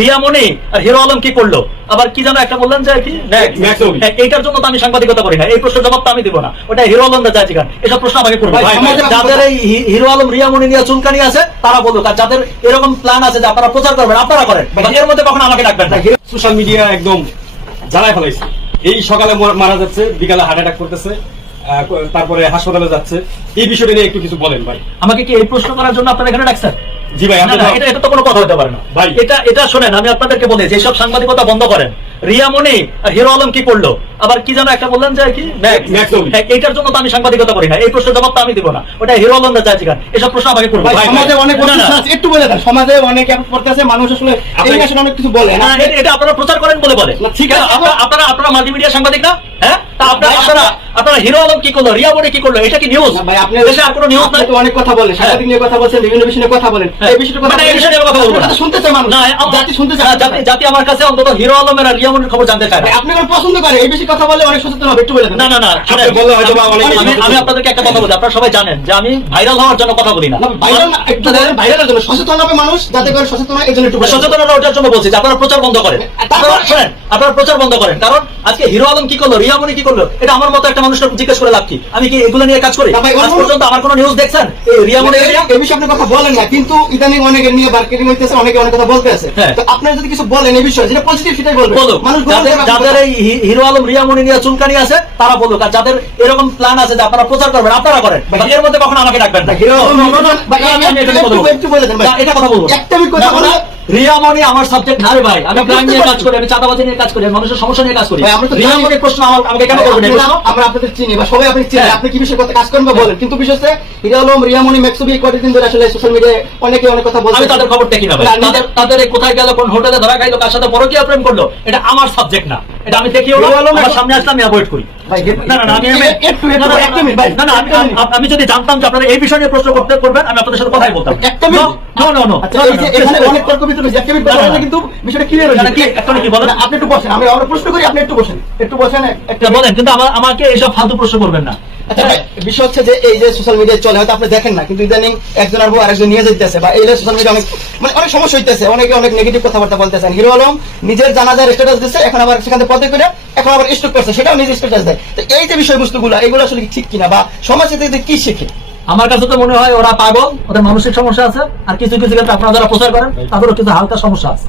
রিয়ামণি আর hero Alam কি করলো, আবার কি যেন একটা বললেন যে কি এইটার জন্য তো আমি সাংবাদিকতা করি না, এই প্রশ্নের জবাব তো আমি দিব না, ওটা হিরো আলম দা চাইছি গান, এসব প্রশ্ন আমাকে করবে। যাদের এই হিরো আলম রিয়ামণি নিয়ে চুলকানি আছে তারা বলুক, আর যাদের এরকম প্ল্যান আছে যে আপনারা প্রচার করবেন আপনারা করেন, এর মধ্যে কখনো আমাকে ডাকবেন না। সোশ্যাল মিডিয়া একদম জ্বালায় ফেলাইছে। এই সকালে মারা যাচ্ছে, বিকালে হার্ট অ্যাটাক করতেছে, তারপরে হাসপাতালে যাচ্ছে। এই বিষয়টা নিয়ে একটু কিছু বলেন ভাই। আমাকে কি এই প্রশ্ন করার জন্য আপনারা এখানে ডাকছেন? জি ভাই, এটা তো কোনো কথা হতে পারে না ভাই। এটা শোনেন, আমি আপনাদেরকে বলি যে সব সাংবাদিকতা বন্ধ করেন। রিয়ামণি আর হিরো আলম কি করলো, আবার কি যেন একটা বললেন যে কি এইটার জন্য তো আমি সাংবাদিকতা করি না, এই প্রশ্নের জবাব তো আমি দিব না, ওটা হিরো আলম দা চাইছি গান, এসব প্রশ্ন আমাকে করবে। সমাজে অনেক একটু বলে দেন, সমাজে অনেক পড়তে আছে মানুষ, আসলে এই আসলে অনেক কিছু বলে না, এটা আপনারা প্রচার করেন বলে বলে। ঠিক আছে, আপনারা মাল্টিমিডিয়া সাংবাদিক না? হ্যাঁ, তা আপনারা হিরো আলম কি করলো, রিয়ামণি কি করলো, এটা কি নিউজ? ভাই আপনি দেশে আর কোনো নিউজ নাই? অনেক কথা বলেন, সাংবাদিক নিয়ে কথা বলছেন, বিভিন্ন বিষয় নিয়ে কথা বলেন, এই বিষয়টা কথা বলবো না, শুনতে চাই মানুষ, জাতি শুনতে চায়, জাতি আমার কাছে অন্তত হিরো আলমের আর রিয়ামণির খবর জানতে চায়। আপনি কোন পছন্দ করেন এই বিষয়ে কথা বলে অনেক সচেতন হবে, একটু বলে দেন। না আমি আপনাদেরকে একটা কথা বলি, আপনারা সবাই জানেন যে আমি ভাইরাল হওয়ার জন্য কথা বলি না, ভাইরাল না, একটু ভাইরালের জন্য সচেতন হবে মানুষ, যাতে করে সচেতন হয়, এই জন্য একটু সচেতন ওটার জন্য বলছি যে আপনারা প্রচার বন্ধ করেন। আপনারা প্রচার বন্ধ করেন, কারণ আজকে হিরো আলম কি করলো, রিয়ামণি কি করলো, এটা আমার মতো একটা মানুষকে জিজ্ঞেস করে লাভ কি? আমি কি এগুলো নিয়ে কাজ করি? আজ পর্যন্ত আমার কোনো নিউজ দেখছেন এই রিয়ামণি এই বিষয়ে আপনি কথা বলেন না, কিন্তু ইদানিং অনেকের নিয়ে মার্কেটিং হইতেছে, অনেকে অনেক কথা বলতে আছে। তো আপনারা যদি কিছু বলেন এই বিষয়ে, যেটা পজিটিভ সেটাই বলবেন। মানুষ যাদের এই হিরো আলম রিয়ামণি নিয়ে চুলকানি আছে তারা বলুক, আর যাদের এরকম প্ল্যান আছে যে আপনারা প্রচার করবেন আপনারা করেন, এর মধ্যে কখনো আমাকে ডাকবেন না। হিরো একটু বলে দেন ভাই, এটা কথা বলবো, একটা কথা বলে। রিয়ামণি আমার সাবজেক্ট না রে ভাই, আমি প্ল্যান নিয়ে কাজ করি, আমি চাঁদাবাজি নিয়ে কাজ করি, মানুষের সমস্যা নিয়ে কাজ করি। রিয়ামণির প্রশ্ন আমাকে কেন করবেন? আমরা আপনাদের চিনি বা সবাই আপনি চিনি, আপনি কি বিষয়ে কাজ করেন বা বলেন, কিন্তু বিশেষ করে হিরো আলম রিয়ামণি ম্যাক্সবি কয়েকদিন ধরে আসলে সোশ্যাল মিডিয়ায় অনেকে অনেক কথা বলছে। আমি তাদের খবর দেখি না ভাই, তাদের কোথায় গেল, কোন হোটেলে ধরা খাইলো, কার সাথে পরকীয়া প্রেম করলো, এটা আমার সাবজেক্ট না, এটা আমি দেখিও না, আমার সামনে আসলে আমি অ্যাভয়েড করি। আমি যদি জানতাম যে আপনারা এই বিষয় নিয়ে প্রশ্ন করবেন আমি আপনাদের সাথে কথাই বলতাম। অনেক তর্ক বিতর্ক, কিন্তু বিষয়টা ক্লিয়ার হয়ে যাবে। কি বলেন? আপনি একটু বসেন, আমরা প্রশ্ন করি, আপনি একটু বসেন একটা বলেন, কিন্তু আমাকে এইসব ফালতু প্রশ্ন করবেন না। আচ্ছা বিষয় হচ্ছে যে এই যে সোশ্যাল মিডিয়ায় চলে, হয়তো আপনি দেখেন না, কিন্তু ইদানিং একজন আর আরেকজন নিয়ে যেতেছে, বা এই সোশ্যাল মিডিয়া অনেক সমস্যা হইতেছে, অনেকে অনেক নেগেটিভ কথাবার্তা বলতেছেন। হিরো আলম নিজের জানাজার স্ট্যাটাস দিচ্ছে, এখন আবার সেখানে পদে করে এখন আবার স্টক করছে, সেটাও নিজের স্ট্যাটাস দেয়। তো এই যে বিষয়বস্তুগুলো, এগুলো আসলে ঠিক কিনা, বা সমাজ থেকে কি শিখে? আমার কাছে তো মনে হয় ওরা পাগল, ওদের মানসিক সমস্যা আছে, আর কিছু কিছু ক্ষেত্রে আপনারা যারা প্রচার করেন তাদেরও কিছু হালকা সমস্যা আছে।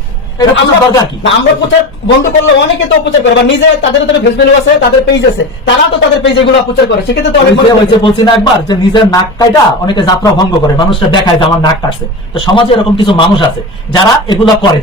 আমরা প্রচার বন্ধ করলে অনেকে তো প্রচার করে, বা নিজে তাদের ফেস ভ্যালু আছে, তাদের পেজ আছে, তারা তো তাদের পেজ এগুলো প্রচার করে, সেক্ষেত্রে তো অনেক বলছি না একবার যে নিজের নাক কাটা অনেকে যাত্রা ভঙ্গ করে, মানুষরা দেখায় যে আমার নাক কাটছে। তো সমাজে এরকম কিছু মানুষ আছে যারা এগুলা করে।